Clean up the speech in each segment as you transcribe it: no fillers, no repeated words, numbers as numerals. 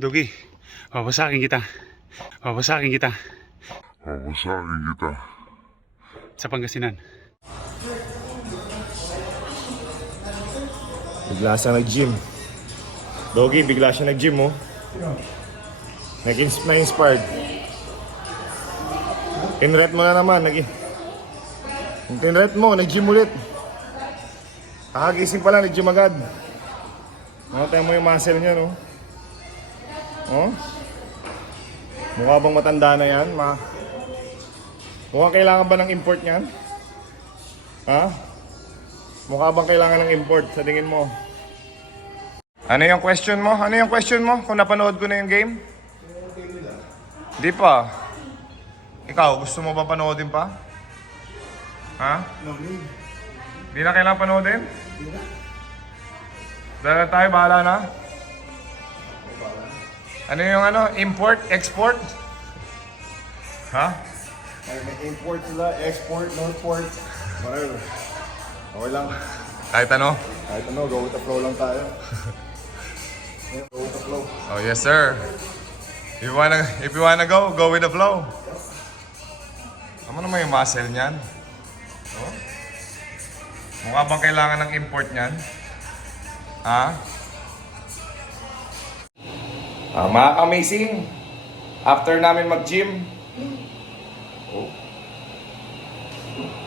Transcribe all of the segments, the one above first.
Dugi, wawasakin kita. Wawasakin kita. Wawasakin kita. Sa Pangasinan. Bigla siya nag-gym. Doggy, bigla siya nag-gym, oh. Na-inspired. Tinret mo na naman. Tinret mo, nag-gym ulit. Kakagising pa lang, nag-gym agad. Nakatayo mo yung muscle niya, no? Oh? Mukha bang matanda na yan? Mukhang kailangan ba ng import niyan? Ha? Mukha bang kailangan ng import sa tingin mo? Ano yung question mo? Ano yung question mo? Kung napanood ko na yung game? Di pa. Ikaw, gusto mo ba panoodin pa? Ha? Di na kailangan panoodin? Dahil tayo, bahala na? Ano yung import, export? Ha? May import sila, export, northport, whatever. Okay lang. Kahit ano? Kahit ano, go with the flow lang tayo. Go with the flow. Oh, yes sir. If you wanna go with the flow. Ano naman yung muscle niyan? Oh? Mukha bang kailangan ng import niyan? Ha? Mga amazing. After namin mag-gym. Oh.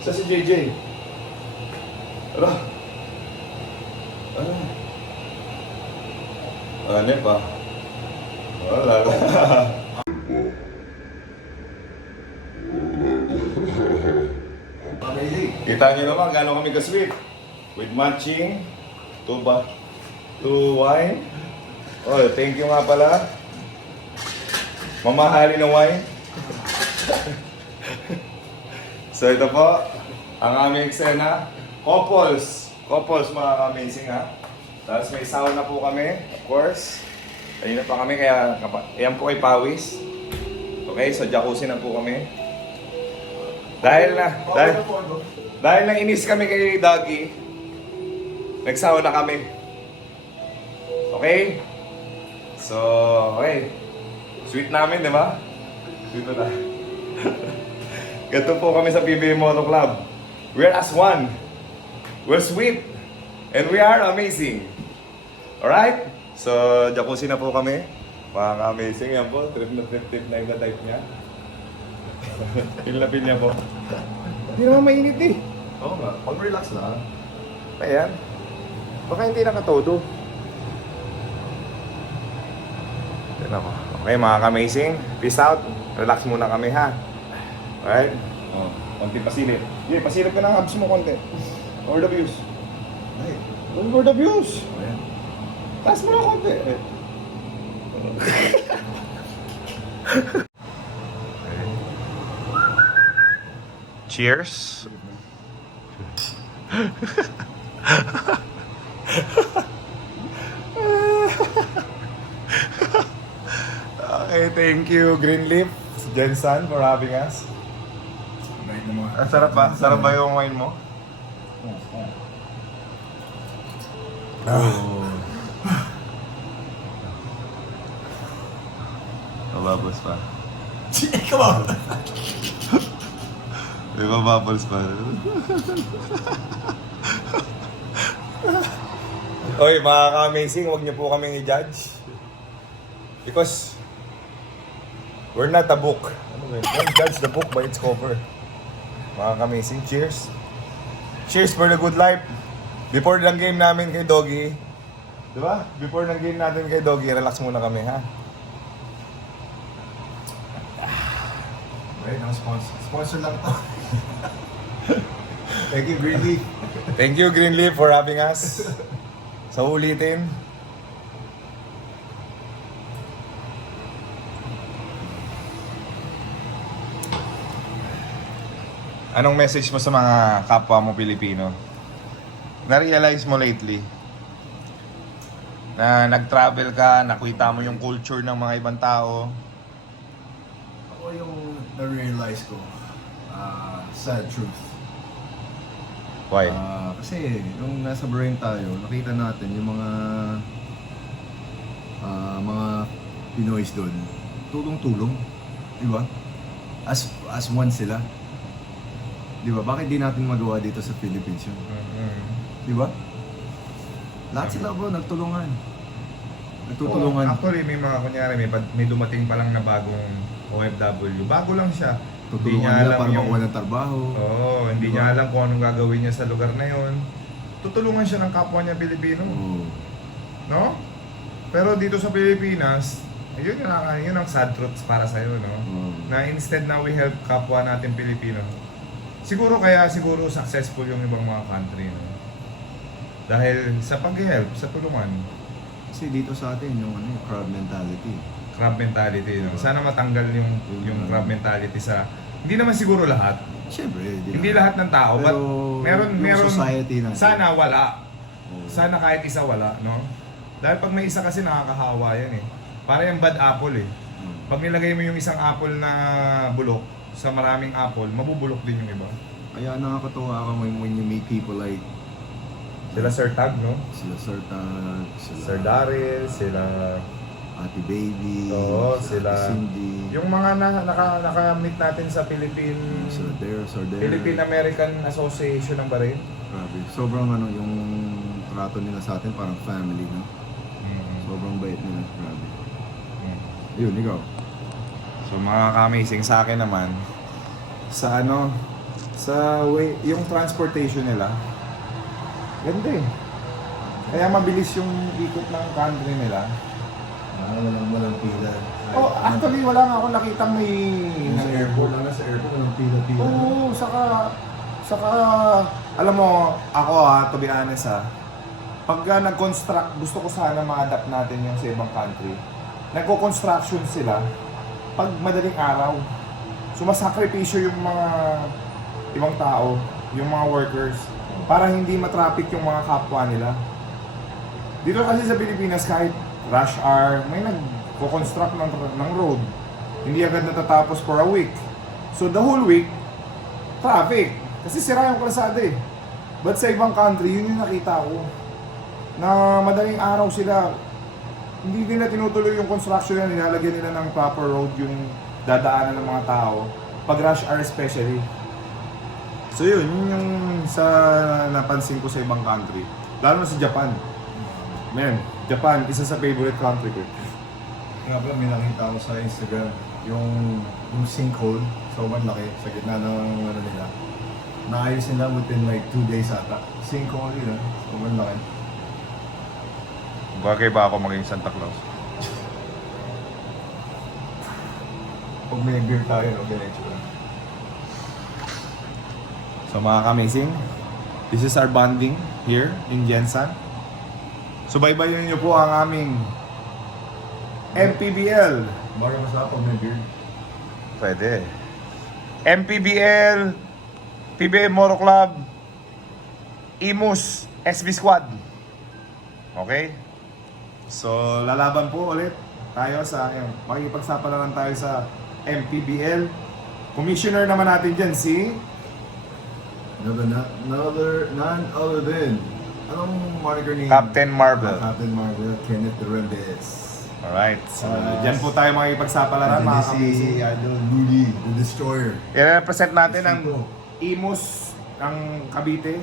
Sa si JJ. Ano? Ano pa? Wala. Kita niyo naman gano'n kami ka-sweet. With matching to wine. Oh, thank you nga pala. Mamahali ng wine. So ito po, ang aming eksena. Couples mga amazing ha. Tapos may sauna po kami, of course. Ayun na pa kami, kaya ayan po kay Pawis. Okay, so jacuzzi na po kami. Dahil na inis kami kay Doggy, nagsauna kami. Okay? So, okay. Sweet namin, di ba? Sweet na tayo. Ganito po kami sa PBA Moto Club. We're as one. We're sweet. And we are amazing. Alright? So, jacuzzi na po kami. Mga amazing yan po. Trip na yung type niya. Ilapin niya po. Hindi naman mainit eh. Oo nga. Pag-relax na. Ayan. Baka hindi nakatodo. Yan ako. Okay mga ka-amazing. Peace out. Relax muna kami ha. Alright? Oh, konti pasilip. Yeah, pasilip ka ng abs mo konti. For the views. Ay, for the views. Ayan. Taas mo na konti. Cheers. Okay, thank you Greenleaf, Jensen for having us. Sarap ba? Sarap ba yung wine mo? Mababos pa. Come on! Di ba mababos pa? Oy, mga ka-amazing, huwag niyo po kaming i-judge. Because we're not a book. Ano ba yun? Don't judge the book by its cover. Mga ka-amazing, cheers. Cheers for the good life. Before ng game namin kay Doggy, di ba? Before ng game natin kay Doggy, relax muna kami, ha? Right now, sponsor lang to. Thank you, Greenleaf. Thank you, Greenleaf, for having us. Sa ulitin. Anong message mo sa mga kapwa mo Pilipino? Na-realize mo lately na nag-travel ka, nakita mo yung culture ng mga ibang tao. Ako yung na-realize ko, sad truth. Why? Kasi nung nasa Bahrain tayo, nakita natin yung mga Pinoys doon, tulong-tulong. Di ba? As one sila. Di ba? Bakit di natin magawa dito sa Philippines yun? Di ba? Lahat sila bro, nagtulungan. Nagtutulungan. Actually, may mga kunyari, may dumating pa lang na bagong OFW. Bago lang siya. Hindi Tutulungan niya nila alam para yung... makuha ng trabaho. Oo, hindi Diba? niya alam kung anong gagawin niya sa lugar na yon. Tutulungan siya ng kapwa niya Pilipino. Oo. No? Pero dito sa Pilipinas, yun ang sad truths para sa'yo, no? Na instead na we help kapwa natin Pilipino, siguro successful yung ibang mga country, no? Dahil sa pag-help, sa tulungan, Kasi dito sa atin, yung crowd mentality. crab mentality, no? Sana matanggal yung crab mentality sa... Hindi naman siguro lahat. Siyempre, Hindi lahat ng tao, but yung meron... society natin. Sana wala. Oo. Sana kahit isa wala, no? Dahil pag may isa kasi nakakahawa yan eh. Para yung bad apple eh. Pag nilagay mo yung isang apple na bulok sa maraming apple, mabubulok din yung iba. Kaya nakakatuwa ako when you meet people like Sila Sir Tag, no? sila Sir Tag, sila Sir Daryl, sila... Ate Baby, Oo, sila sila... Ate Cindy, Yung mga naka-meet natin sa Philippine Sir Dare. Philippine-American Association ng Bahrain. Grabe. Sobrang yung trato nila sa atin parang family, no? Sobrang bait nila. Grabe. Yun, ikaw. So mga ka-amazing sa akin naman, sa way, yung transportation nila, ganda eh. Kaya mabilis yung ikot ng country nila. Walang pila. Oh, actually wala nga ako nakitang may Sa airport, sa airport, walang pila-pila. Oo, saka alam mo, ako to be honest pagka nag-construct, gusto ko sana ma-adapt natin yung sa ibang country. Nagko-construction sila pag madaling araw. Sumasakripisyo yung mga ibang tao, yung mga workers, para hindi matraffic yung mga kapwa nila. Dito kasi sa Pilipinas, kahit rush hour, may nagko-construct ng road. Hindi agad natatapos for a week. So the whole week, traffic. Kasi sira yung kalsada eh. But sa ibang country, yun yung nakita ko. Na madaling araw sila, hindi nila tinutuloy yung construction na nilalagyan nila ng proper road yung dadaanan ng mga tao. Pag rush hour especially. So yun yung sa napansin ko sa ibang country. Lalo na sa Japan. Man, Japan, isa sa favorite country ko. Nga pala, may nakita ko sa Instagram, yung sinkhole, sobrang laki, sa gitna ng nila. Naayos nila within like 2 days ata. Sinkhole yun, sobrang laki. Bagay ba ako maging Santa Claus? Pag may beer tayo, okay, extra. So mga ka-amazing, this is our bonding here in Jensan. Subaybayan niyo po ang aming MPBL. Baka masarap pag may beer. Pwede. MPBL, PBA Moro Club, Imus, SB Squad. Okay? So, lalaban po ulit tayo sa, makikipagsapalaran tayo sa MPBL. Commissioner naman natin dyan si... None other than, anong moniker ni? Captain Marvel. Captain Marvel, Kenneth Rembes. Alright, so dyan po tayo makikipagsapalaran mga Si ka-amazing. Rudy, the Destroyer. I-represent natin ang Ito. Imus ng Cavite.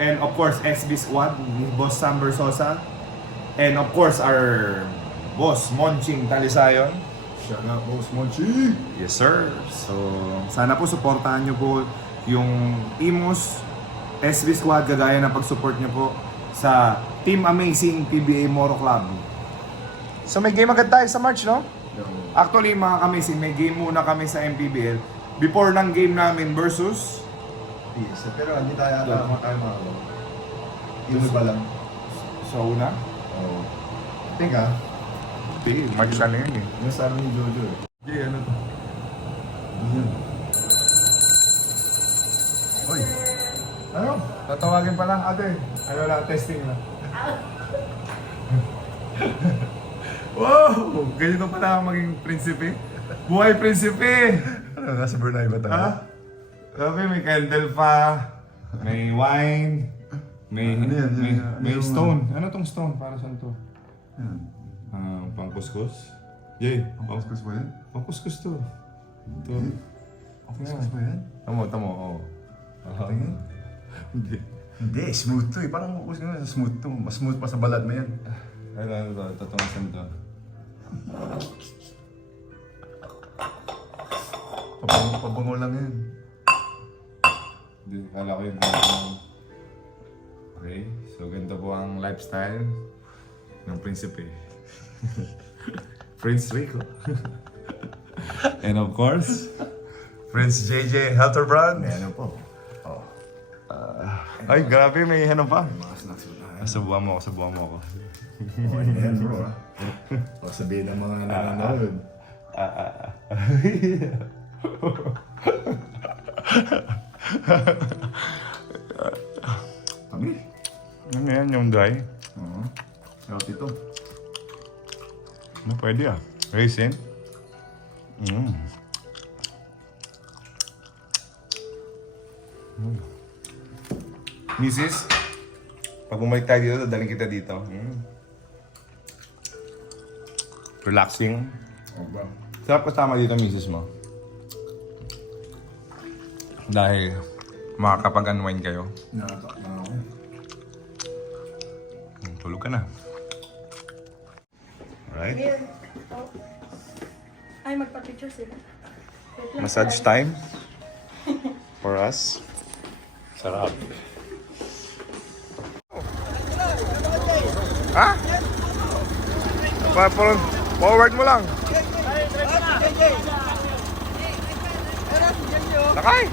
And of course, SB Squad, ni Boss Sam Bersosa. And of course, our boss, Monching Talisayon. Shout out, Boss Monchi! Yes, sir. So, sana po supportahan nyo po yung Imus, SB Squad, gagaya ng pag-support nyo po sa Team Amazing PBA Moro Club. So, may game agad tayo sa March, no? Actually, mga Amazing, may game muna kami sa MPBL before ng game namin versus Yes, pero hindi tayo makakawa. Ino pa lang. sa una. Oo. Think ah, Hindi, March na yun eh. yung sabi ni Jojo eh. Okay, ano to? Yun. Uy, ano? Tatawagin pa lang ate. Ano lang, testing lang. Wow! Ganito pala ako maging prinsipe. Buhay prinsipe! Ano, nasa Brunei ba tayo? Ha? Sabi, may candle pa, may wine, may, Ano yan? may Ano yung- stone. Ano tong stone? Para saan to? Yan. Pangkuskus. Jay, Pangkuskus ba yan? pangkuskus to. Ito. Pangkuskus ba yan? Tamo, oo. Tingin? Hindi. Hindi, smooth to eh. Parang smooth to. Mas smooth pa sa balat mo yan. Ano to? Tatungasan to. Pabango lang yan. Hindi, kala ko yun. Okay, so ganito po ang lifestyle ng prinsipe. Prince Rico. And of course, Prince JJ Helterbrand. May ano po. Ay, grabe, may ano pa. Mga snacks mo tayo. Subuhan mo ako. Okay na yan bro ha. O sabihin ng mga nanonood. Kami? Ano yan, yung dry? Oo. Healthy to. Ano, pwede ah. Raisin? Mrs. Pag bumalik tayo dito, dadaling kita dito. Relaxing. O ba? Sarap kasama dito, Mrs. mo. Dahil makakapag-unwind kayo. Nakatak na ako. Tulog ka na. Alright. Here. Oh. Ay, magpa-picture sila. Wait lang. Massage time for us. Sarap. Ha? Forward mo lang. Sakay!